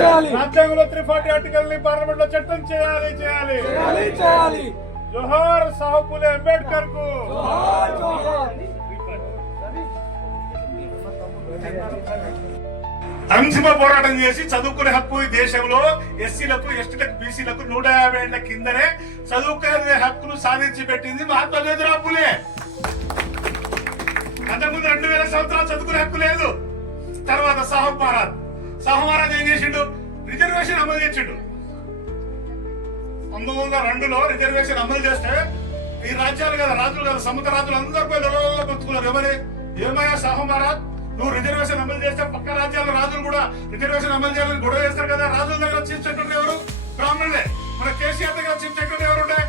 రాజ్యాంగంలో 340 ఆర్టికల్ ని పార్లమెంట్ లో చట్టం చేయాలి. జోహార్ సాహెబ్ ఫూలే అంబేద్కర్ కు. అంతిమ పోరాటం చేసి చదువుకునే హక్కు ఈ దేశంలో ఎస్సీలకు, ఎస్టీలకు, బీసీలకు 150 ఏళ్ల కిందనే చదువుకునే హక్కును సాధించి పెట్టింది మహాత్మా జ్యోతిరావు ఫూలే. అంతకుముందు 2000 సంవత్సరాలు చదువుకునే హక్కు లేదు. తర్వాత సాహు మహారాజ్ ఏం చేసిండు? రిజర్వేషన్ అమలు చేసిండు. 1902లో రిజర్వేషన్ అమలు చేస్తే ఈ రాజ్యాలు కదా, రాజులు కదా, సముద్ర రాజులు అందరూ పోయి బతుకున్నారు. ఎవరి ఏమయ్యా సాహు మహారాజ్, నువ్వు రిజర్వేషన్ అమలు చేస్తే పక్క రాజ్యాల రాజులు కూడా రిజర్వేషన్ అమలు చేయాలని గొడవ చేస్తారు కదా. రాజుల దగ్గర చీఫ్ సెక్రటరీ ఎవరు? బ్రాహ్మణులే. మన కేసీఆర్ దగ్గర చీఫ్ సెక్రటరీ ఎవరుండే?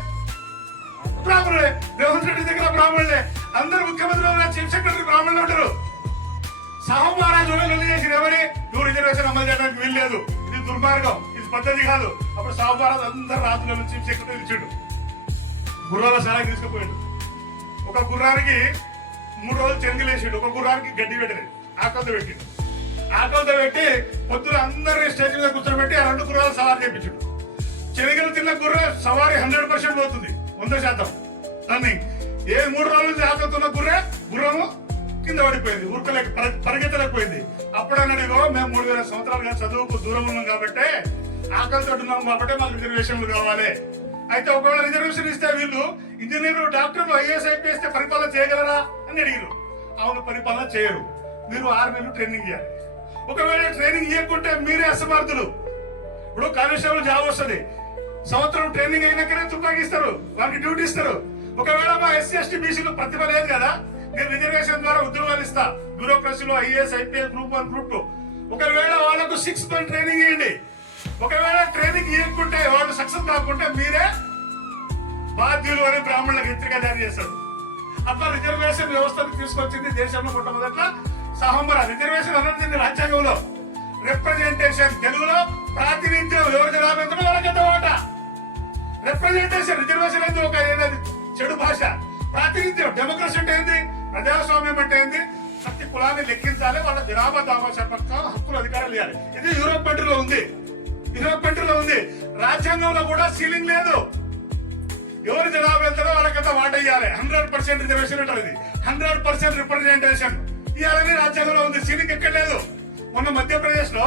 బ్రాహ్మణులే. రేవంత్ రెడ్డి దగ్గర బ్రాహ్మణులే. అందరు ముఖ్యమంత్రులు చీఫ్ సెక్రటరీ బ్రాహ్మణులు ఉంటారు. సాహు మహారాజు చేసిన ఎవరి? నువ్వు రిజర్వేషన్ అమలు చేయడానికి వీల్లేదు, ఇది దుర్మార్గం, ఇది పద్ధతి కాదు. అప్పుడు సాహు మహారాజు అందరు రాజులను చీఫ్ సెక్రటరీ ఇచ్చాడు. గుర్రాల సలహా తీసుకుపోయాడు. ఒక గుర్రానికి 3 రోజులు చెంగులేసాడు. ఒక గుర్రానికి గడ్డి పెట్టలేదు, ఆకలితో పెట్టిండు. ఆకలితో పెట్టి పొద్దున అందరినీ స్టేజ్ మీద కూర్చోబెట్టి ఆ 2 గుర్రాలు సవారీ చేయించాడు. చెనిగలు తిన్న గుర్ర సవారీ 100% పోతుంది, 100%. దాన్ని 3 రోజుల నుంచి ఆకలితున్న గుర్రము కింద పడిపోయింది, పరిగెత్తలేకపోయింది. అప్పుడు అన్నాడు, మేము 3000 సంవత్సరాలుగా చదువుకు దూరం ఉన్నాం కాబట్టి, ఆకలితో ఉన్నాం కాబట్టి మాకు రిజర్వేషన్లు కావాలి. అయితే ఒకవేళ రిజర్వేషన్ ఇస్తే వీళ్ళు ఇంజనీర్లు, డాక్టర్లు, ఐఏఎస్, ఐపీఎస్ పరిపాలన చేయగలరా అని అడిగారు. అవును, పరిపాలన చేయరు. మీరు 6 నెలలు ట్రైనింగ్ ఇవ్వాలి. ఒకవేళ ట్రైనింగ్ ఇవ్వకుంటే మీరే అసమర్థులు. ఇప్పుడు కానిస్టేబుల్ జాబ్ వస్తుంది, సంవత్సరం ట్రైనింగ్ అయినాకనే తుపాకీ ఇస్తారు, వాళ్ళకి డ్యూటీ ఇస్తారు. ఒకవేళ మా ఎస్సీ, ఎస్టీ, బీసీలు ప్రతిభ లేదు కదా, నేను రిజర్వేషన్ ద్వారా ఉద్యోగాలు ఇస్తా, బ్యూరోక్రసీలో ఐఏఎస్, ఐపీఎస్, గ్రూప్ 1, గ్రూప్ 2. ఒకవేళ వాళ్ళకు 6 months ట్రైనింగ్ ఇవ్వండి. ఒకవేళ ట్రైనింగ్ ఇవ్వకుంటే, వాళ్ళు సక్సెస్ కాకుంటే మీరే బాధ్యులు అని బ్రాహ్మణులకు హెచ్చరిక జారీ చేస్తారు. అట్లా రిజర్వేషన్ వ్యవస్థను తీసుకొచ్చింది దేశంలో మొట్టమొదట సాహు మహారాజ్. రిజర్వేషన్ అన్నది రాజ్యాంగంలో రిప్రజెంటేషన్, తెలుగులో ప్రాతినిధ్యం. ఎవరు జనాభా వాళ్ళకంత ఓట. రిప్రజెంటేషన్, రిజర్వేషన్ అనేది ఒక చెడు భాష. ప్రాతినిధ్యం, డెమోక్రసీ అంటే ఏంది? ప్రజాస్వామ్యం అంటే ఏంది? ప్రతి కులాన్ని లెక్కించాలి, వాళ్ళ జనాభా దావా పక్క హక్కులు, అధికారాలు ఇవ్వాలి. ఇది యూరోప్ కంట్రీలో ఉంది. రాజ్యాంగంలో కూడా సీలింగ్ లేదు. ఎవరు జనాభా ఎంతలో వాళ్ళకంతా వాట ఇవ్వాలి. 100% రిజర్వేషన్ అంటారు. ఇది 100% రిప్రజెంటేషన్ ఇవ్వాలని రాజ్యాంగంలో ఉంది. సీలింగ్ ఎక్కడ లేదు. మొన్న మధ్యప్రదేశ్ లో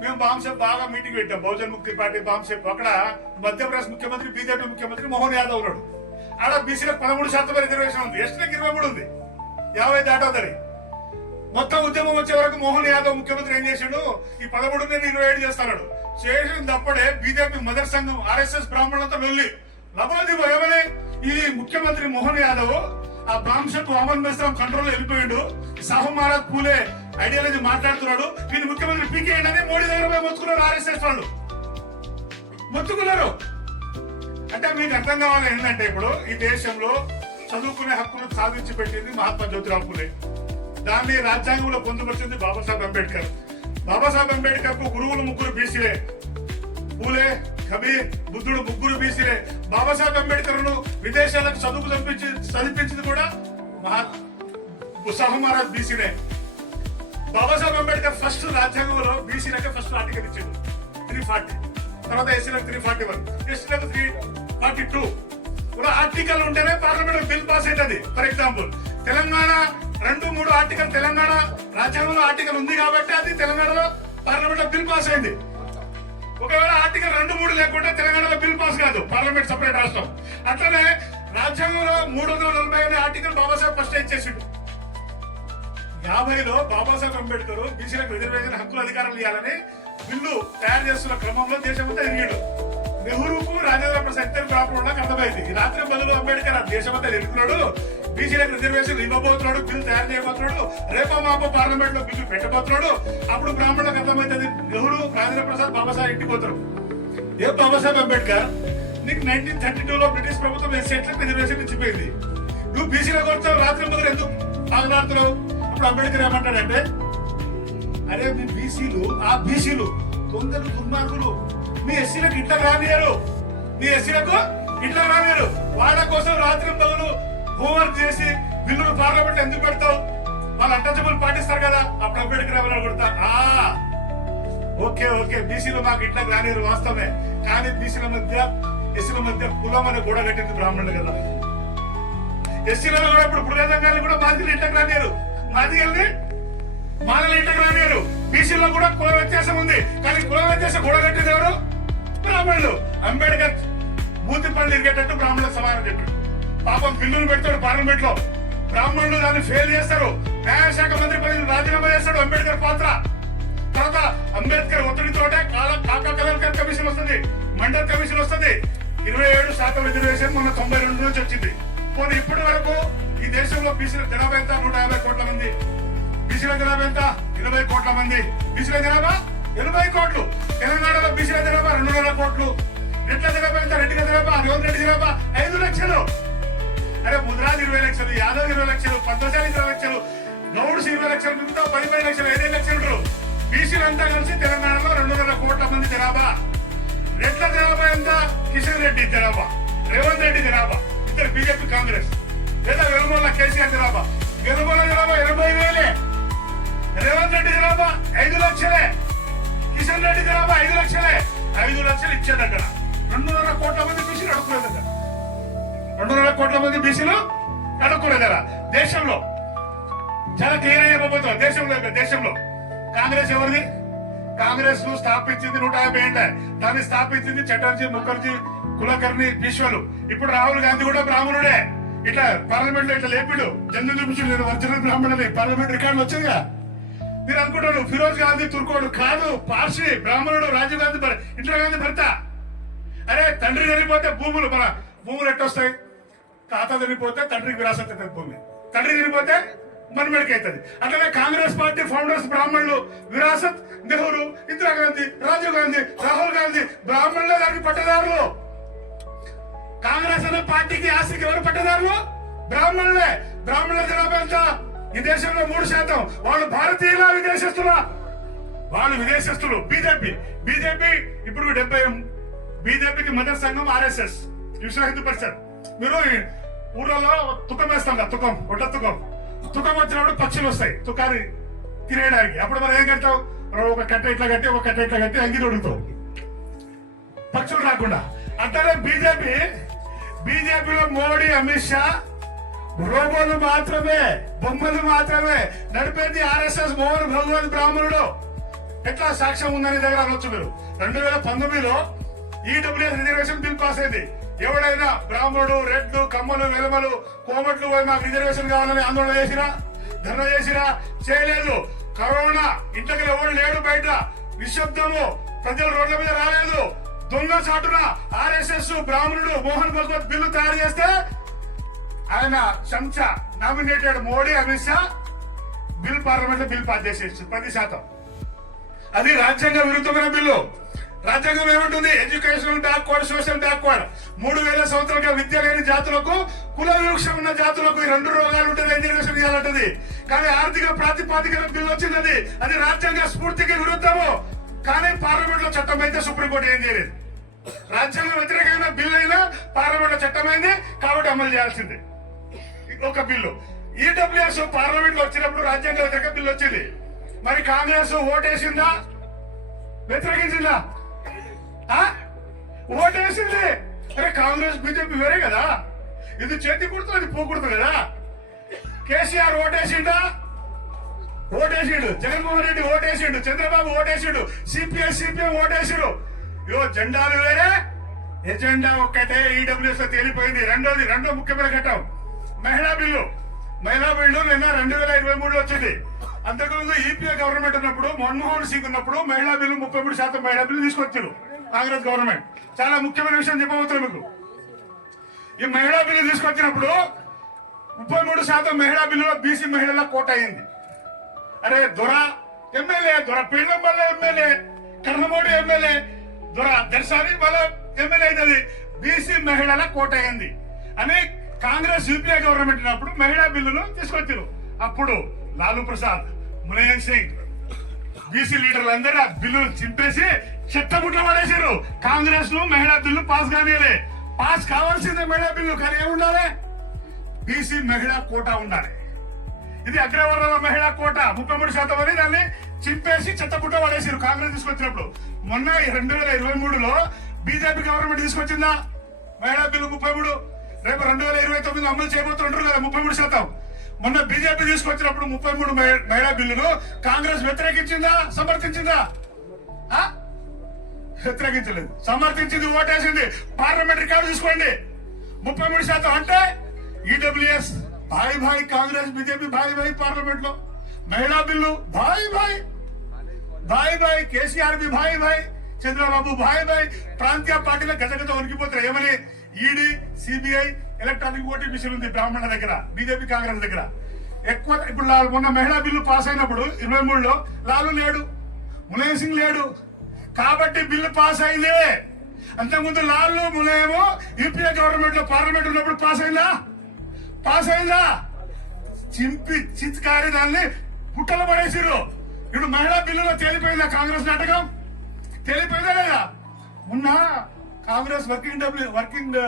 మేము బాంసేప్ బాగా మీటింగ్ పెట్టాం, బహుజన్ ముక్తి పార్టీ బాంసేప్. అక్కడ మధ్యప్రదేశ్ ముఖ్యమంత్రి, బీజేపీ ముఖ్యమంత్రి మోహన్ యాదవ్ ఉన్నాడు. ఆడ బీసీలకు 13% రిజర్వేషన్ ఉంది, ఎస్టీలకు 23 ఉంది, 50 దాటవుతుంది. మొత్తం ఉద్యమం వచ్చే వరకు మోహన్ యాదవ్ ముఖ్యమంత్రి ఏం చేశాడు? ఈ 13 నేను 27 చేస్తాడు. చేసినప్పుడే బీజేపీ మదర్ సంఘం, ఆర్ఎస్ఎస్ బ్రాహ్మణులతో వెళ్ళి లభోది భయమని ఈ ముఖ్యమంత్రి మోహన్ యాదవ్ ఆ బాంసేప్ వామన్ మిశ్రమ్ కంట్రోల్ వెళ్ళిపోయాడు. సాహు మహారాజ్ ఫూలే ఐడియాలజీ మాట్లాడుతున్నాడు, వీళ్ళు ముఖ్యమంత్రి పీకేయండి అని మోడీ దగ్గర పోయి మొత్తుకున్నారు. ఆర్ఎస్ఎస్ వాళ్ళు మొత్తుకున్నారు. అంటే మీకు అర్థం కావాలి ఏంటంటే, ఇప్పుడు ఈ దేశంలో చదువుకునే హక్కును సాధించి పెట్టింది మహాత్మా జ్యోతిరావు ఫూలే. దాన్ని రాజ్యాంగంలో పొందుపరిచింది బాబాసాహెబ్ అంబేద్కర్. బాబాసాహెబ్ అంబేద్కర్ కు గురువులు 3 బీసీలే. ఫూలే, కబీర్, బుద్ధుడు 3 బీసీలే. బాబాసాహెబ్ అంబేద్కర్ ను విదేశాలకు చదువుకు చదివించింది కూడా సాహు మహారాజ్ బీసీలే. బాబాసాహెబ్ అంబేద్కర్ ఫస్ట్ రాజ్యాంగంలో బీసీలకే ఫస్ట్ ఆర్టికల్ ఇచ్చాడు 340. తర్వాత ఎస్సీలకు 341, ఎస్టీలకు 342. కూడా ఆర్టికల్ ఉంటేనే పార్లమెంట్ బిల్ పాస్ అవుతుంది. For example Telangana 2-3 article, Telangana రాజ్యాంగంలో ఆర్టికల్ ఉంది కాబట్టి అది తెలంగాణలో పార్లమెంట్ లో బిల్ పాస్ అయింది. ఒకవేళ ఆర్టికల్ 2-3 లేకుంటే తెలంగాణలో బిల్ పాస్ కాదు, పార్లమెంట్ సపరేట్ రాష్ట్రం. అట్లనే రాజ్యాంగంలో 340 ఆర్టికల్ బాబాసాహెబ్ ఫస్ట్ ఇచ్చేసిండు. 50లో బాబాసాహెబ్ అంబేద్కర్ బీసీలకు రిజర్వేషన్ హక్కులు, అధికారాలు ఇవ్వాలని బిల్లు తయారు చేస్తున్న క్రమంలో దేశమంతా ఎదిగాడు. నెహ్రూకు, రాజేంద్ర ప్రసాద్ ఇద్దరు ప్రాబ్లం అర్థమైంది. ఈ రాత్రి బదులు అంబేద్కర్ దేశమంతా ఎదుగుతున్నాడు, బీసీలకు రిజర్వేషన్ ఇవ్వబోతున్నాడు, బిల్లు తయారు చేయబోతున్నాడు, రేపో మాపో పార్లమెంట్ లో బిల్లు పెట్టబోతున్నాడు. అప్పుడు బ్రాహ్మణులకు అర్థమవుతుంది, నెహ్రూ, రాజేంద్ర ప్రసాద్, బాబాసాహెబ్ ఇంటిపోతారు. ఏ బాబాసాహెబ్ అంబేద్కర్, నీకు 1932లో బ్రిటిష్ ప్రభుత్వం ఎస్సీలకు రిజర్వేషన్ ఇచ్చిపోయింది, నువ్వు బీసీలకు కొడతావు, రాత్రి బదులు ఎందుకు ఆగలాడుతున్నావు? అప్పుడు అంబేద్కర్ ఏమంటాడంటే, అరే మీ బీసీలు, ఆ బీసీలు తొందరలు దుర్మార్గులు, మీ ఎస్సీలకు ఇట్లా రానియరు, వాళ్ళ కోసం రాత్రి పగలు హోంవర్క్ చేసి బిల్లులు పార్లమెంట్ ఎందుకు పెడతావు? వాళ్ళు అటెంచబుల్ పాటిస్తారు కదా. అప్పుడు అంబేద్కర్ ఏమన్నా కొడతా, ఓకే ఓకే బీసీలో మాకు ఇట్లా రానిరు వాస్తవమే, కానీ బీసీల మధ్య ఎస్సీల మధ్య కులం అనే గోడ కట్టింది బ్రాహ్మణులు కదా. ఎస్సీలలో కూడా ఇప్పుడు పురోగంగాన్ని కూడా మాదిగలు ఇంటకు రానియరు, మాదిగల్ని మాలలు ఇంటకు రానియరు. బీసీలో కూడా కుల వ్యత్యాసం ఉంది, కానీ కుల వ్యత్యాసం గోడ కట్టింది ఎవరు? బ్రాహ్మణులు. అంబేద్కర్ బూతి పనులు ఇరిగేటట్టు బ్రాహ్మణులకు సమానం చెప్పాడు. పాపం బిల్లులు పెడతాడు పార్లమెంట్ లో, బ్రాహ్మణులు దాన్ని ఫెయిల్ చేస్తారు. న్యాయశాఖ మంత్రి పదవిని రాజీనామా చేస్తాడు అంబేద్కర్ పాత్ర. తర్వాత అంబేద్కర్ ఒత్తిడితోటే కాకా కలర్కర్ కమిషన్ వస్తుంది, మండల్ కమిషన్ వస్తుంది. 27% రిజర్వేషన్ మొన్న 92 నుంచి వచ్చింది. పోనీ ఇప్పటి వరకు ఈ దేశంలో బీసీల జనాభా ఎంత? 150 కోట్ల మంది. బీసీల జనాభా ఎంత? 20 కోట్ల మంది. బీసీల జనాభా 80 కోట్లు. తెలంగాణలో బీసీల జనాభా 200 కోట్లు. రెడ్ల జనాభా ఎంత? రెడ్డి జనాభా, రేవంత్ రెడ్డి జనాభా 5 లక్షలు. అరే ముద్రాజ్ 20 లక్షలు, యాదవ్ 20 లక్షలు, పద్మశాలి 20 లక్షలు, గౌడ్స్ 20 లక్షలు, మిగతా 10 లక్షలు, 5 లక్షలు ఉంటారు. బీసీలంతా కలిసి తెలంగాణలో 200 కోట్ల మంది జనాభా. రెడ్ల జనాభా ఎంత? కిషన్ రెడ్డి జనాభా, రేవంత్ రెడ్డి జనాభా, ఇద్దరు బీజేపీ కాంగ్రెస్. లేదా వెలుమల కేసీఆర్ జనాభా. వెలుమల జనాభా 80,000. రేవంత్ రెడ్డి జనాభా 5 లక్షలే. కిషన్ రెడ్డి జనాభా 5 లక్షలే. 5 లక్షలు ఇచ్చే దగ్గర 200 కోట్ల మంది బీసీలు అడుక్కునే దగ్గర, 200 కోట్ల మంది బీసీలు అడుక్కునే దగ్గర. దేశంలో చాలా క్లియర్ అయిపోతున్నాం. దేశంలో కాంగ్రెస్ ఎవరిది? కాంగ్రెస్ ను స్థాపించింది 150 ఏళ్ళ. దాన్ని స్థాపించింది చటర్జీ, ముఖర్జీ, కులకర్ణి, విశ్వలు. ఇప్పుడు రాహుల్ గాంధీ కూడా బ్రాహ్మణుడే. ఇట్లా పార్లమెంట్ లో ఇట్లా లేపిడు, జన్ను చూపించు, నేను ఒరిజినల్ బ్రాహ్మణుని. పార్లమెంట్ రికార్డు వచ్చిందిగా. మీరు అనుకుంటారు ఫిరోజ్ గాంధీ తుర్కోడు కాదు, పార్సీ బ్రాహ్మణుడు. రాజీవ్ గాంధీ ఇందిరాగాంధీ భర్త. అరే తండ్రి చనిపోతే భూములు, మన భూములు ఎట్టొస్తాయి? తాత చనిపోతే తండ్రికి విరాసత్ అవుతుంది భూమి, తండ్రి చనిపోతే మనమెడికి అవుతుంది. అట్లనే కాంగ్రెస్ పార్టీ ఫౌండర్స్ బ్రాహ్మణులు. విరాసత్ నెహ్రూ, ఇందిరాగాంధీ, రాజీవ్ గాంధీ, రాహుల్ గాంధీ బ్రాహ్మణులే దానికి పట్టదారులు. కాంగ్రెస్ అనే పార్టీకి ఆస్తికి ఎవరు పట్టదారులు? బ్రాహ్మణులే. బ్రాహ్మణుల జనాభా ఎంత? ఈ దేశంలో 3%. వాళ్ళు భారతీయుల విదేశస్తులా? వాళ్ళు విదేశస్తులు. బీజేపీ ఇప్పుడు 70. బీజేపీకి మదర్ సంఘం ఆర్ఎస్ఎస్, విశ్వ హిందూ పరిషత్. మీరు ఊర్లలో తుకం వేస్తాం కదా, ఒడ్ల తుకం వచ్చినప్పుడు పక్షులు వస్తాయి తుకాన్ని తినేయడానికి. అప్పుడు మనం ఏం కట్టాం? ఒక కట్ట ఇట్లా కట్టి అంగి దొడుకుతాం పక్షులు రాకుండా. అట్లనే బీజేపీలో మోడీ, అమిత్ షా రోబోలు మాత్రమే, బొమ్మలు మాత్రమే. నడిపేది ఆర్ఎస్ఎస్, మోహన్ భగవత్ బ్రాహ్మణుడు. ఎట్లా సాక్ష్యం ఉందని దగ్గర అనొచ్చు మీరు. 2019లో ఈడబ్ల్యూఎస్ రిజర్వేషన్ బిల్ పాస్ అయింది. ఎవడైనా బ్రాహ్మణుడు, రెడ్లు, కమ్మలు, వెలమలు, కోమట్లు పోయి మాకు రిజర్వేషన్ కావాలని ఆందోళన చేసిరా, ధర్నా చేసిరా? చేయలేదు. కరోనా ఇంటికి ఎవరు లేడు, బయట నిశ్శబ్దము, ప్రజలు రోడ్ల మీద రాలేదు. దొంగ చాటున ఆర్ఎస్ఎస్ బ్రాహ్మణుడు మోహన్ భగవత్ బిల్లు తయారు చేస్తే ఆయన చెంచా nominated Modi, Amit Shah bill parliament లో బిల్ పాస్ చేసేసి 10%. అది రాజ్యాంగ విరుద్ధమైన బిల్లు. రాజ్యాంగం ఏమంటుంది? Educational backward, social backward. 3000 సంవత్సరాలుగా విద్య లేని జాతులకు, కుల వివక్ష ఉన్న జాతులకు ఈ 2 రోగాలు ఉంటే రిజర్వేషన్ ఇవ్వాలంటది. కానీ ఆర్థిక ప్రాతిపాదికన బిల్లు వచ్చింది. అది రాజ్యాంగ స్ఫూర్తికి విరుద్ధము. కానీ పార్లమెంట్ లో చట్టం అయితే సుప్రీంకోర్టు ఏం చేయలేదు. రాజ్యాంగ వ్యతిరేకమైన బిల్లు అయినా పార్లమెంట్ లో చట్టమైంది కాబట్టి అమలు చేయాల్సింది. ఒక బిల్లు ఈడబ్ల్యూఎస్ పార్లమెంట్ లో వచ్చినప్పుడు రాజ్యాంగ వ్యతిరేక బిల్లు వచ్చింది. మరి కాంగ్రెస్ ఓటేసిందా? వ్యతిరేకించిందా? ఓటేసింది. అరే కాంగ్రెస్ బీజేపీ వేరే కదా, ఇది చేతి కుడుతు, అది పోకూడదు కదా. కేసీఆర్ ఓటేసిండా? ఓటేసిండు. జగన్మోహన్ రెడ్డి ఓటేసిండు. చంద్రబాబు ఓటేసిండు. సిపిఎం ఓటేసిండు. జెండాలు వేరే, ఎజెండా ఒక్కటే. ఈడబ్ల్యూఎస్ లో తేలిపోయింది. రెండో ముఖ్యమైన ఘట్టం మహిళా బిల్లు నిన్న 2023లో వచ్చింది. అంతకుముందు ఈపీఏ గవర్నమెంట్ ఉన్నప్పుడు, మన్మోహన్ సింగ్ ఉన్నప్పుడు మహిళా బిల్లు 33% మహిళా బిల్లు తీసుకొచ్చారు కాంగ్రెస్ గవర్నమెంట్. చాలా ముఖ్యమైన విషయం చెప్పబోతున్నారు మీకు. ఈ మహిళా బిల్లు తీసుకొచ్చినప్పుడు 33% మహిళా బిల్లులో బీసీ మహిళల కోట అయింది. అరే దొర ఎమ్మెల్యే, దొర పీఠం వల్ల ఎమ్మెల్యే, కర్ణమోడి ఎమ్మెల్యే, దొర దర్శాని వల్ల ఎమ్మెల్యే అవుతుంది. బీసీ మహిళల కోట అయింది అని కాంగ్రెస్ యూపీఏ గవర్నమెంట్ ఉన్నప్పుడు మహిళా బిల్లును తీసుకొచ్చారు. అప్పుడు లాలూ ప్రసాద్, ములాయం సింగ్, బీసీ లీడర్లు అందరూ ఆ బిల్లును చింపేసి చెత్తగుట్లో పడేశారు. కాంగ్రెస్ ను మహిళా బిల్లు పాస్ కానియలే. పాస్ కావాల్సిందే మహిళా బిల్లు, కానీ ఏముండాలి? బీసీ మహిళా కోటా ఉండాలి. ఇది అగ్రవర్ణాల మహిళా కోట 33% అని దాన్ని చింపేసి చెత్తపుట్ట పడేసారు కాంగ్రెస్ తీసుకొచ్చినప్పుడు. మొన్న 2023లో బీజేపీ గవర్నమెంట్ తీసుకొచ్చిందా మహిళా బిల్లు 33? రేపు 2029 అమలు చేయబోతుంటారు కదా 33%. మొన్న బీజేపీ తీసుకొచ్చినప్పుడు 33 మహిళా బిల్లును కాంగ్రెస్ వ్యతిరేకించిందా సమర్థించిందా? వ్యతిరేకించలేదు, సమర్థించింది, ఓటేసింది. పార్లమెంట్ రికార్డు తీసుకోండి, 33%. అంటే ఈడబ్ల్యూఎస్ భాయ్ భాయ్, కాంగ్రెస్ బీజేపీ భాయ్ భాయ్. పార్లమెంట్ లో మహిళా బిల్లు భాయ్ భాయ్, భాయ్ భాయ్. కేసీఆర్ బి భాయ్ భాయ్, చంద్రబాబు భాయ్ భాయ్. ప్రాంతీయ పార్టీలో గజగజ వణికిపోతారు. ఏమని? ED, CBI, electronic voting machine ఉంది బ్రాహ్మణుల దగ్గర, బీజేపీ కాంగ్రెస్ దగ్గర ఎక్కువ. ఇప్పుడు మొన్న మహిళా బిల్లు పాస్ అయినప్పుడు 23లో లాలు లేడు, ములాయం సింగ్ లేడు, కాబట్టి బిల్లు పాస్ అయింది. అంతకుముందు లాలు ములాయము యూపీఏ గవర్నమెంట్ లో పార్లమెంట్ ఉన్నప్పుడు పాస్ అయిందా? పాస్ అయిందా? చింపి చిత్కారి దాన్ని పుట్టలు పడేసిరు. ఇప్పుడు మహిళా బిల్లులో తేలిపోయిందా కాంగ్రెస్ నాటకం? తేలిపోయిందా లేదా? మొన్న కాంగ్రెస్ వర్కింగ్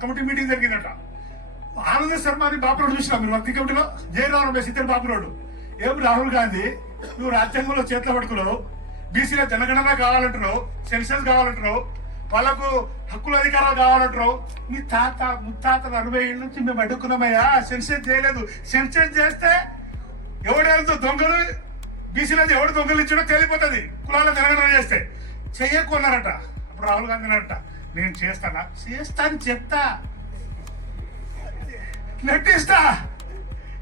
కమిటీ మీటింగ్ జరిగిందట. ఆనంద్ శర్మ అని బాపురోడ్ చూసినా మీరు వర్కింగ్ కమిటీలో? జయరావు రమేష్ ఇద్దరు బాపురోడ్. ఏం రాహుల్ గాంధీ, నువ్వు రాజ్యాంగంలో చేతిలో పట్టుకున్నావు, బీసీలో జనగణన కావాలంటున్నావు, సెన్సస్ కావాలంటున్నావు, వాళ్ళకు హక్కుల అధికారాలు కావాలంటున్నావు. మీ తాత ముత్తాతలు 60 ఏళ్ళ నుంచి మేము అడ్డుకున్నామయ్యా, సెన్సస్ చేయలేదు. సెన్సస్ చేస్తే ఎవడెవరితో దొంగలు, బీసీలో ఎవడు దొంగలు ఇచ్చాడో తెలిపోతుంది. కులాల జనగణన చేస్తే చెయ్యకున్నారట. అప్పుడు రాహుల్ గాంధీ అంట, నేను చేస్తానా? చేస్తాను, చెప్తా, నటిస్తా,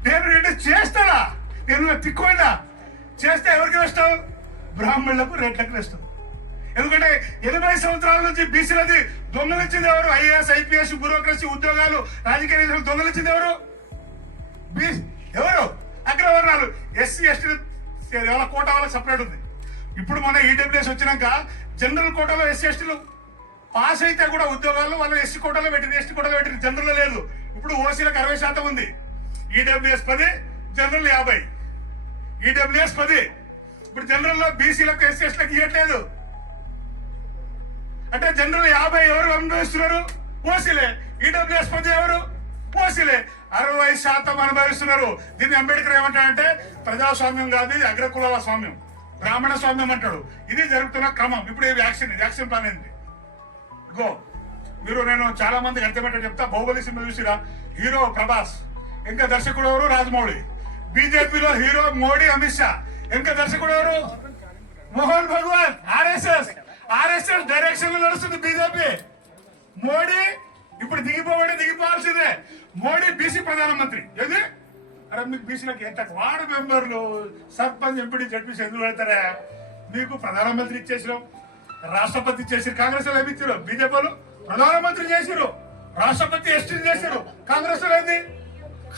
నేను చేస్తానా? నేను తిక్కుపోయినా చేస్తే ఎవరికి నష్టం? బ్రాహ్మణులకు, రెడ్లకు నష్టం. ఎందుకంటే 80 సంవత్సరాల నుంచి బీసీలది దొంగలిచ్చింది ఎవరు? ఐఏఎస్, ఐపీఎస్, బ్యూరోక్రసీ, ఉద్యోగాలు, రాజకీయ నేతలు దొంగలిచ్చింది ఎవరు? ఎవరు? అగ్రవర్ణాలు. ఎస్సీ ఎస్టీ వాళ్ళ కోటా వాళ్ళకి సపరేట్ ఉంది. ఇప్పుడు మన ఈడబ్ల్యూఎస్ వచ్చినాక జనరల్ కోటాలో ఎస్సీ ఎస్టీలు పాస్ అయితే కూడా ఉద్యోగాలు వాళ్ళు ఎస్సీ కోటాలో పెట్టింది, ఎస్టీ కోటాలో పెట్టింది, జనరల్ లేదు. ఇప్పుడు ఓసీలకు 60% ఉంది. EWS 10, general 50. ఈడబ్ల్యూఎస్ 10. ఇప్పుడు జనరల్ లో బీసీలకు, ఎస్సీ ఎస్టీలకు ఇవ్వట్లేదు. అంటే జనరల్ 50 ఎవరు అనుభవిస్తున్నారు? ఓసీలే. ఈడబ్ల్యూఎస్ 10 ఎవరు? ఓసీలే. 60% అనుభవిస్తున్నారు. దీన్ని అంబేద్కర్ ఏమంటాడంటే ప్రజాస్వామ్యం కాదు, ఇది అగ్రకులాల స్వామ్యం, బ్రాహ్మణ స్వామ్యం అంటాడు. ఇది జరుగుతున్న క్రమం. ఇప్పుడు ఈ యాక్షన్ ప్లాన్ ఏంటి? గో మీరు, నేను చాలా మందికి అర్థమేంటో చెప్తా. బాహుబలి సినిమా చూసిరా? హీరో ప్రభాస్, ఇంకా దర్శకుడు ఎవరు? రాజమౌళి. బీజేపీలో హీరో మోడీ, అమిత్ షా. ఇంకా దర్శకుడు ఎవరు? మోహన్ భగవాన్. ఆర్ఎస్ఎస్ డైరెక్షన్ లో నడుస్తుంది బీజేపీ. మోడీ ఇప్పుడు దిగిపోవాల్సిందే. మోడీ బీసీ ప్రధానమంత్రి. ఏది? అరే మీకు బీసీలకు ఎంత వార్డు మెంబర్లు, సర్పంచ్, ఎంపీ, జడ్పీసీ ఎందుకు పెడతారా? మీకు ప్రధానమంత్రి ఇచ్చేసారు, రాష్ట్రపతి ఇచ్చేసారు. కాంగ్రెస్ లో ఏమిచ్చారు? బీజేపీలో ప్రధానమంత్రి చేశారు, రాష్ట్రపతి ఎస్టీ చేశారు. కాంగ్రెస్ లో ఏంది?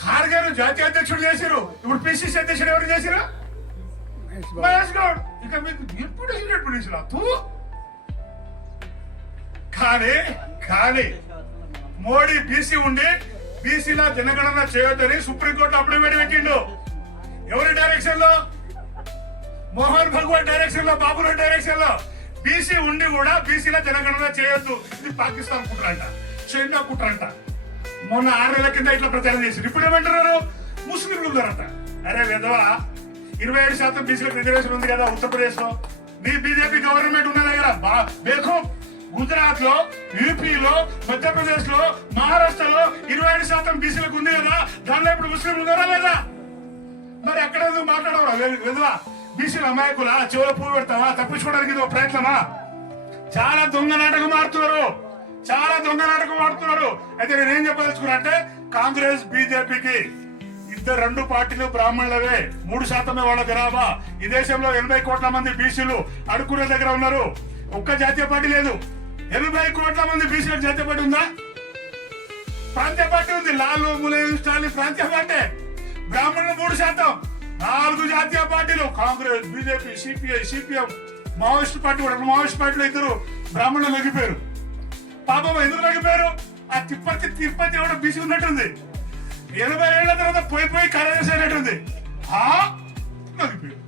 ఖార్గే జాతీయ అధ్యక్షుడు చేశారు. ఇప్పుడు పిసిసి అధ్యక్షుడు ఎవరు చేశారు? మహేష్ గౌడ్. ఇక మీకు ఎప్పుడు కానీ మోడీ బీసీ ఉండి బీసీలో జనగణన చేయొద్దని సుప్రీంకోర్టు అఫిడవిట్ పెట్టిండు. ఎవరి డైరెక్షన్ లో? మోహన్ భగవాన్ డైరెక్షన్ లో, బాబురావు డైరెక్షన్ లో. బీసీ ఉండి కూడా బీసీలో జనగణన చేయొద్దు. ఇది పాకిస్తాన్ కుట్రంట, చైనా కుట్రంట. మొన్న 6 నెలల కింద ఇట్లా ప్రచారం చేశారు. ఇప్పుడు ఏమంటున్నారు? ముస్లింలు ఉన్నారంట. అరే విధవా, 27% బీసీలకు రిజర్వేషన్ ఉంది కదా ఉత్తరప్రదేశ్ లో. మీ బీజేపీ గవర్నమెంట్ ఉన్న దగ్గర బేఖూబ్ గుజరాత్ లో, యూపీలో, మధ్యప్రదేశ్ లో, మహారాష్ట్రలో 27% బీసీలకు ఉంది కదా. దానిలో ఇప్పుడు ముస్లింలు ఉన్నారా లేదా? మరి ఎక్కడ మాట్లాడవరా? విధవా, బీసీలు అమాయకులా? చెవుల పువ్వు పెడతావా? తప్పించుకోవడానికి ఇది ఒక ప్రయత్నమా? చాలా దొంగ నాటకం ఆడుతున్నారు, చాలా దొంగ నాటకం ఆడుతున్నారు. అయితే నేనేం చెప్పదలుచుకున్నా అంటే, కాంగ్రెస్ బీజేపీకి ఇద్దరు 2 పార్టీలు బ్రాహ్మణులవే. 3% వాళ్ళ జనాభా. ఈ దేశంలో 80 కోట్ల మంది బీసీలు అడుక్కునే దగ్గర ఉన్నారు. ఒక్క జాతీయ పార్టీ లేదు. 80 కోట్ల మంది బీసీలకు జాతీయ పార్టీ ఉందా? ప్రాంతీయ పార్టీ ఉంది. లాలు, ములాయం, స్టాలిన్ ప్రాంతీయ పార్టీ. బ్రాహ్మణులు 3%. 4 జాతీయ పార్టీలు, Congress, BJP, CPI, CPM, Maoist party కూడా. మావోయిస్ట్ పార్టీలో 2 బ్రాహ్మణులు లొంగిపోయారు. పాపం ఎందుకు లొంగిపోయారు? ఆ తిరుపతి ఎవడో బీసీ ఉన్నట్టుంది. 80 ఏళ్ల తర్వాత పోయి కార్యదర్శి అయినట్టుంది. లొంగిపోయారు.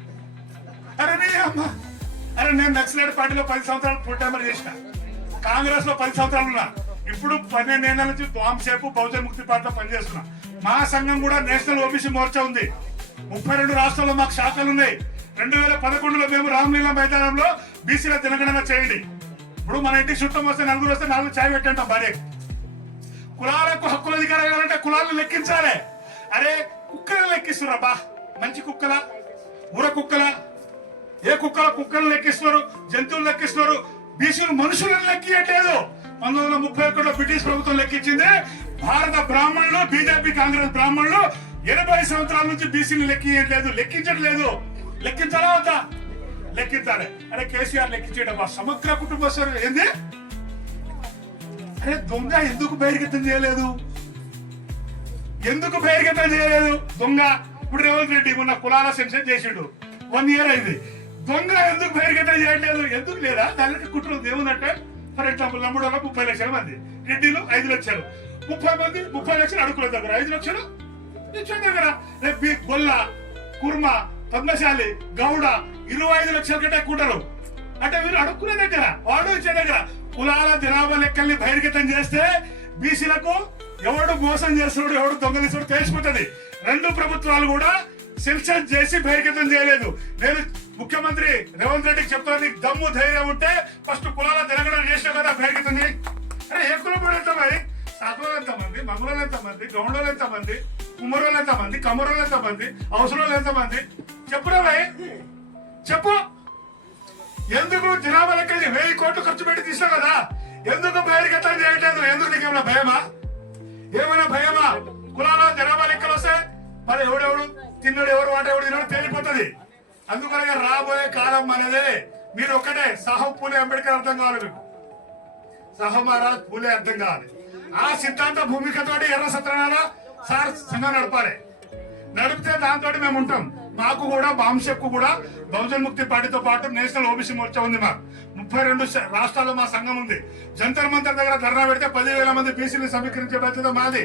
అరే నీ అమ్మ, అరే నేను నక్సలైట్ పార్టీలో 10 సంవత్సరాలు ఫుల్ టైమర్ చేసిన, కాంగ్రెస్ లో 10 సంవత్సరాలు ఉన్నా. ఇప్పుడు 12 ఏళ్ల నుంచి వామసేపు బహుజన్ ముక్తి పార్టీలో పనిచేస్తున్నా. మా సంఘం కూడా నేషనల్ ఓబీసీ మోర్చా ఉంది. 32 రాష్ట్రాల్లో మాకు శాఖలు ఉన్నాయి. 2011లో మేము రామలీలా మైదానంలో బీసీల జనగణన చేయండి. ఇప్పుడు మన ఇంటికి చుట్టం వస్తే నలుగురు వస్తే 4 చాయ్ పెట్టంటాం భార్య. కులాలకు హక్కుల అధికారం ఇవ్వాలంటే కులాలను లెక్కించాలి. అరే కుక్కలను లెక్కిస్తున్నారు బా, మంచి కుక్కల ఊర కుక్కల ఏ కుక్కలను లెక్కిస్తున్నారు, జంతువులు లెక్కిస్తున్నారు. బీసీలు మనుషులను లెక్కియట్లేదు. 1931లో బ్రిటిష్ ప్రభుత్వం లెక్కించింది. భారత బ్రాహ్మణులు, బీజేపీ కాంగ్రెస్ బ్రాహ్మణులు 80 సంవత్సరాల నుంచి బీసీలు లెక్కియట్లేదు, లెక్కించట్లేదు. లెక్కించాలా వద్దా? లెక్కించాలి. అరే కేసీఆర్ లెక్కించేటప్పుడు సమగ్ర కుటుంబ ఏంది? అరే దొంగ ఎందుకు బహిర్గతం చేయలేదు? ఎందుకు బహిర్గతం చేయలేదు దొంగ? ఇప్పుడు రేవంత్ రెడ్డి మొన్న కులాల సెన్షన్ చేసిండు, 1 ఇయర్ అయింది. దొంగ ఎందుకు బహిర్గతం చేయట్లేదు? ఎందుకు లేదా? దానికి కుట్రలు ఏముందంటే, ఫర్ ఎగ్జాంపుల్ నమ్ముడలో 30 లక్షల మంది, రెడ్డిలు 5 లక్షలు, 30 మంది 30 లక్షలు అడుగుల దగ్గర, 5 లక్షలు ఇచ్చే దగ్గర. రేపు గొల్ల, కుర్మ, పద్మశాలి, గౌడ 25 లక్షల కంటే కూటరు. అంటే వీరు అడుక్కునే దగ్గర, వాడు ఇచ్చే దగ్గర. కులాల జనాభా లెక్కల్ని బహిర్గతం చేస్తే బీసీలకు ఎవడు మోసం చేస్తున్నాడు, ఎవడు దొంగలిస్తున్నాడు తెలిసిపోతుంది. 2 ప్రభుత్వాలు కూడా సెన్సస్ చేసి బహిర్గతం చేయలేదు. నేను ముఖ్యమంత్రి రేవంత్ రెడ్డికి చెప్తాను, నీకు దమ్ము ధైర్యం ఉంటే ఫస్ట్ కులాల జనగణన చేసినా కదా బహిర్గతం చేయి. అరే ఏ కులం పడి ఎంతమంది, సాకులు ఎంతమంది, మంగుళలు ఎంతమంది, గౌండలు ఎంతమంది, కుమ్మరోళ్ళు ఎంతమంది, కమ్మరోళ్ళు ఎంతమంది, అవసరాలు ఎంతమంది చెప్పురా భయ్ చెప్పు. ఎందుకు జనాభా లెక్క 1000 కోట్లు ఖర్చు పెట్టి తీసావు కదా, ఎందుకు బహిర్గతం చేయట్లేదు? ఎందుకు నీకు ఏమైనా భయమా? ఏమైనా భయమా? కులాల జనాభా లెక్కలు వస్తే మరి ఎవడెవడు తిన్నాడు, ఎవరు వాట ఎవడు తిన్నాడు తేలిపోతుంది. అందుకని రాబోయే కాలం మనదే. మీరు ఒక్కటే సాహెబ్ పూలే అంబేద్కర్ అర్థం కావాలి, మీకు సాహెబ్ మహారాజ్ పూలే అర్థం కావాలి. ఆ సిద్ధాంత భూమికతోటి ఎర్ర సత్యనారాయణ సార్ సంఘం నడపాలి. నడిపితే దాంతో మేము ఉంటాం. మాకు కూడా బాంశక్కు కూడా బహుజన్ ముక్తి పార్టీతో పాటు నేషనల్ ఓబీసీ మోర్చా ఉంది. మాకు 32 రాష్ట్రాల్లో మా సంఘం ఉంది. జంతర్ మంతర్ దగ్గర ధర్నా పెడితే 10,000 మంది బీసీలు సమీకరించే బాధ్యత మాది.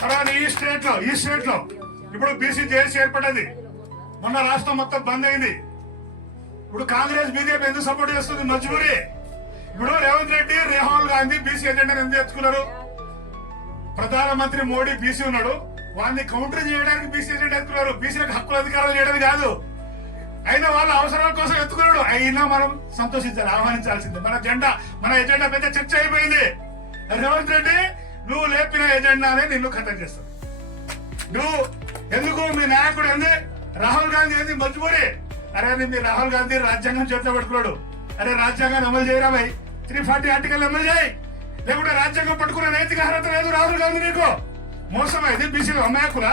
తర్వాత ఈ స్టేట్ లో ఇప్పుడు బీసీ జేఏసీ ఏర్పడ్డది. మొన్న రాష్ట్రం మొత్తం బంద్ అయింది. ఇప్పుడు కాంగ్రెస్ బీజేపీ ఎందుకు సపోర్ట్ చేస్తుంది? మజ్బూరి. ఇప్పుడు రేవంత్ రెడ్డి, రాహుల్ గాంధీ బీసీ ఎజెండాను ఎందుకు తెచ్చుకున్నారు? ప్రధానమంత్రి మోడీ బీసీ ఉన్నాడు, వాళ్ళని కౌంటర్ చేయడానికి బీసీ ఎజెండా ఎత్తుకున్నారు. బీసీలకు హక్కుల అధికారాలు చేయడం కాదు, అయినా వాళ్ళ అవసరాల కోసం ఎత్తుకున్నాడు. అయినా మనం సంతోషించాలి, ఆహ్వానించాల్సిందే. మన ఎజెండా పెద్ద చర్చ అయిపోయింది. రేవంత్ రెడ్డి నువ్వు లేపిన ఎజెండానే నిన్ను ఖతం చేస్తావు. నువ్వు ఎందుకు, మీ నాయకుడు ఏంది, రాహుల్ గాంధీ ఏంది మజ్బూరి. అరే మీ రాహుల్ గాంధీ రాజ్యాంగం చేతిలో పట్టుకున్నాడు. అరే రాజ్యాంగాన్ని అమలు చేయరా భయ్, 340 ఆర్టికల్ అమలు చేయి. లేకుంటే రాజ్యాంగం పట్టుకునే నైతిక అర్హత లేదు రాహుల్ గాంధీ నీకు. మోసమైంది బీసీలు అమాయకులా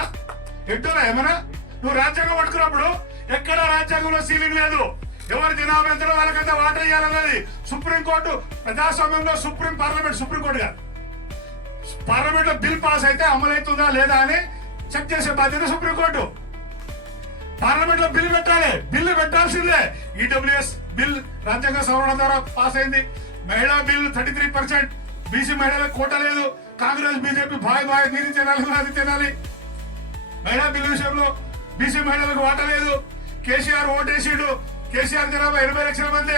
ఎట్టురా ఏమన్నా? నువ్వు రాజ్యాంగం పట్టుకున్నప్పుడు ఎక్కడ రాజ్యాంగంలో సీలింగ్ లేదు. ఎవరి జనాభా ఎంతలో వాళ్ళకంతా వాటా ఇవ్వాలన్నది సుప్రీంకోర్టు. ప్రజాస్వామ్యంలో సుప్రీంకోర్టు కాదు, పార్లమెంట్ లో బిల్ పాస్ అయితే అమలవుతుందా లేదా అని చెక్ చేసే బాధ్యత సుప్రీంకోర్టు. పార్లమెంట్ లో బిల్లు పెట్టాల్సిందే. ఈడబ్ల్యూఎస్ బిల్ రాజ్యాంగ సవరణ ద్వారా పాస్ అయింది. మహిళా బిల్ 33%. బీసీ మహిళలకు కోట లేదు. కాంగ్రెస్ బీజేపీ బాయ్ నీరు తినాలి, అది తినాలి. మహిళా బిల్లు విషయంలో బీసీ మహిళలకు వాటా లేదు. కేసీఆర్ ఓటేసిండు. కేసీఆర్ జనాభా 80 లక్షల మంది.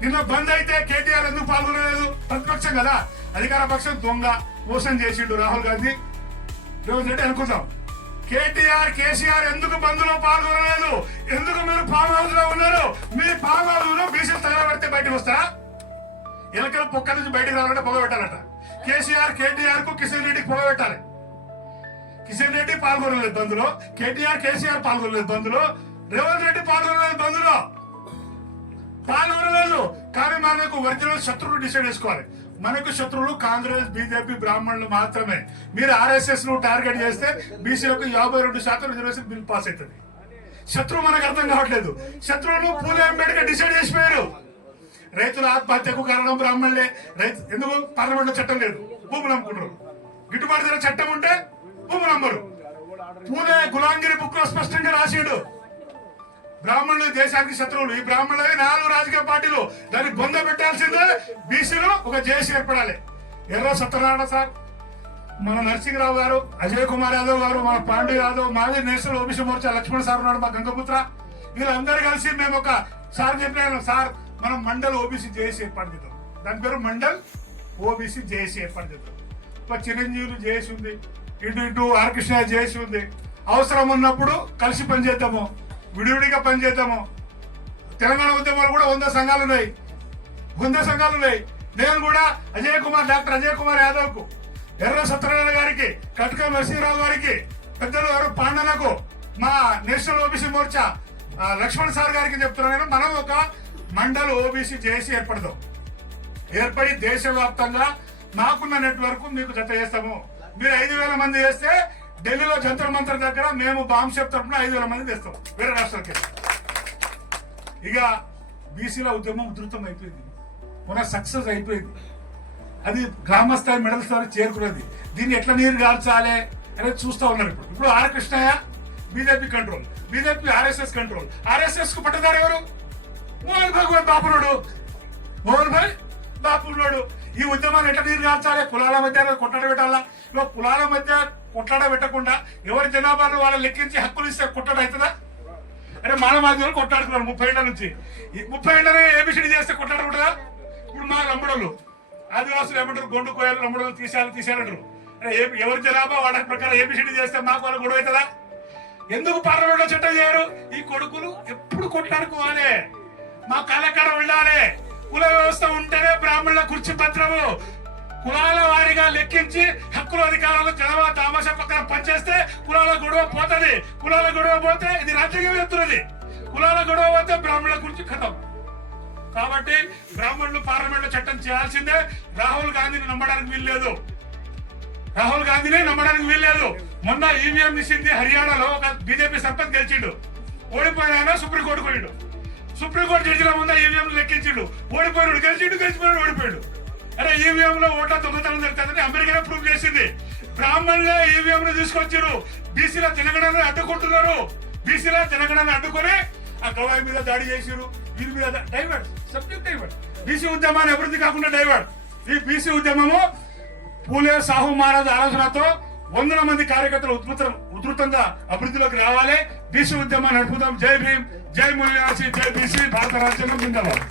నిన్న బంద్ అయితే కేటీఆర్ ఎందుకు పాల్గొనలేదు? ప్రతిపక్షం కదా, అధికార పక్షం దొంగ మోసం చేసిండు రాహుల్ గాంధీ, రేవంత్ రెడ్డి అనుకుందాం. కేసీఆర్ ఎందుకు బంద్లో పాల్గొనలేదు? ఎందుకు మీరు ఫామ్ హౌస్ లో ఉన్నారు? మీ ఫామ్ హౌస్ లో బీసీలు తగలబడితే బయటకు వస్తారా? ఎలకల పొక్క నుంచి బయటకు రావాలంటే పొగ పెట్టాలట. కేటీఆర్ కు కిషన్ రెడ్డికి పొగ పెట్టాలి. కిషన్ రెడ్డి పాల్గొనలేదు బంద్లో, కేసీఆర్ పాల్గొనలేదు బంద్లో, రేవంత్ రెడ్డి పాల్గొనలేదు. కానీ మనకు ఒరిజినల్ శత్రువులు డిసైడ్ చేసుకోవాలి. మనకు శత్రువులు కాంగ్రెస్, బీజేపీ, బ్రాహ్మణులు మాత్రమే. మీరు ఆర్ఎస్ఎస్ ను టార్గెట్ చేస్తే బీసీలకు 52% రిజర్వేషన్ బిల్ పాస్ అవుతుంది. శత్రువు మనకు అర్థం కావట్లేదు. శత్రువులు పూలే అంబేద్కర్ డిసైడ్ చేసిపోయారు. రైతుల ఆత్మహత్యకు కారణం బ్రాహ్మణులే. ఎందుకు? పార్లమెంట్ లో చట్టం లేదు, భూములు అమ్ముకుంటారు. గిట్టుబాటు ధర చట్టం ఉంటే భూములు అమ్మరు. పూలే గులాంగిరి బుక్ లో స్పష్టంగా రాసాడు, బ్రాహ్మణులు దేశానికి శత్రువులు. ఈ బ్రాహ్మణులవి 4 రాజకీయ పార్టీలు దాన్ని బొంద పెట్టాల్సిందే. బీసీలో ఒక జేసీ ఏర్పడాలి. ఎర్ర సత్యనారాయణ సార్, మన నరసింహరావు గారు, అజయ్ కుమార్ యాదవ్ గారు, మన పాండు యాదవ్, మాజీ national OBC Morcha Laxman sir ఉన్నాడు, మా గంగపుత్ర. వీళ్ళందరూ కలిసి మేము ఒక సార్ చెప్పిన సార్ మనం మండల్ ఓబీసీ జేఏసీ ఏర్పాటు చేద్దాం. దాని పేరు మండల్ ఓబీసీ జేఏసీ ఏర్పాటు చేద్దాం. ఇప్పుడు చిరంజీవులు జేఏసీ ఉంది, ఇటు ఆర్కృష్ణ జేఏసీ ఉంది. అవసరం ఉన్నప్పుడు కలిసి పనిచేద్దాము. విడివిడిగా పనిచేద్దాము. తెలంగాణ ఉద్యమాలు కూడా 100 సంఘాలు ఉన్నాయి, 100 సంఘాలు ఉన్నాయి. నేను కూడా డాక్టర్ అజయ్ కుమార్ యాదవ్ కు, ఎర్ర సత్యనారాయణ గారికి, కటక నరసింహరావు గారికి, పెద్దలు ఎవరు పాండనకు, మా national OBC Morcha Laxman sir గారికి చెప్తున్నాను, మనం ఒక మండల్ ఓబీసీ చేసి ఏర్పడి దేశవ్యాప్తంగా మాకున్న నెట్వర్క్ మీకు జత చేస్తాము. మీరు 5,000 మంది చేస్తే ఢిల్లీలో జంతర్ మంతర్ దగ్గర మేము బాంబ్ తరఫున 5,000 మంది తెస్తాం వేరే రాష్ట్రాలకి. ఇక బీసీల ఉద్యమం ఉధృతం అయిపోయింది, మన సక్సెస్ అయిపోయింది. అది గ్రామ స్థాయి మిడల్ స్థాయి చేరుకున్నది. దీన్ని ఎట్లా నీరు గాల్చాలి అనేది చూస్తా ఉన్నారు. ఇప్పుడు R Krishnaiah BJP control, BJP RSS control. RSS కు పట్టదారు ఎవరు? మోహన్ భగవత్ బాపున్నాడు. ఈ ఉద్యమాన్ని ఎట్లా నీరు గాల్చాలి? కులాల మధ్య కొట్లాడ పెట్టాలా? కులాల మధ్య కొట్లాడ పెట్టకుండా ఎవరి జనాభాను వాళ్ళు లెక్కించి హక్కులు ఇస్తే కొట్లాడ అవుతుందా? అంటే మానవాదులు కొట్లాడుతున్నారు 30 ఏళ్ల నుంచి. 30 ఏళ్ళనే ఏబిసిడి చేస్తే కొట్లాడకూడదా? ఇప్పుడు మా లంబడోళ్ళు ఆదివాసులు ఏమంటారు? గొండు కోయాలు లంబడోళ్ళు తీసేయాలంటారు. ఎవరి జనాభా వాళ్ళ ప్రకారం ఏబిసిడి చేస్తే మాకు వాళ్ళ గొడవ అవుతుందా? ఎందుకు పార్లమెంట్ లో చట్టం చేయరు? ఈ కొడుకులు ఎప్పుడు కొట్లాడుకోవాలి, మా కళాకారం వెళ్ళాలి. కుల వ్యవస్థ ఉంటేనే బ్రాహ్మణుల కుర్చీ పత్రము. కులాల వారిగా లెక్కించి హక్కుల అధికారులు జనాభా తామాషా పక్కన పనిచేస్తే కులాల గొడవ పోతుంది. కులాల గొడవ పోతే ఇది రాజ్యాంగం చెప్తున్నది. కులాల గొడవ పోతే బ్రాహ్మణుల గురించి కథం. కాబట్టి బ్రాహ్మణులు పార్లమెంట్ లో చట్టం చేయాల్సిందే. రాహుల్ గాంధీని నమ్మడానికి వీల్లేదు. మొన్న ఈవీఎం ఇచ్చింది హర్యానాలో ఒక బీజేపీ సర్పంచ్ గెలిచిండు, ఓడిపోయినా సుప్రీంకోర్టు పోయిండు. సుప్రీంకోర్టు జడ్జిల ముందు ఈవీఎం లెక్కించిండు, గెలిచిపోయాడు, ఓడిపోయాడు. అరే ఈవీఎం లో ఓట్ల దొంగతనం జరుగుతుందని అమెరికా ప్రూవ్ చేసింది. బ్రాహ్మణులే ఈవీఎం ను తీసుకొచ్చారు, బీసీల జనగణన అడ్డుకుంటున్నారు. బీసీల జనగణన అడ్డుకొని ఆ గవాయి మీద దాడి చేసారు, వీరి మీద డైవర్ట్, సబ్జెక్ట్ డైవర్ట్. బీసీ ఉద్యమాన్ని అభివృద్ధి కాకుండా డైవర్ట్. ఈ బీసీ ఉద్యమము పూలే సాహు మహారాజ్ ఆలోచనతో 100 మంది కార్యకర్తలు ఉధృతంగా అభివృద్ధిలోకి రావాలి. బీసీ ఉద్యమాన్ని నడుపుదాం. జై భీమ్, జై మూల్యవాసి, జై బీసీ, భారత రాజ్యాంగం జిందాబాద్.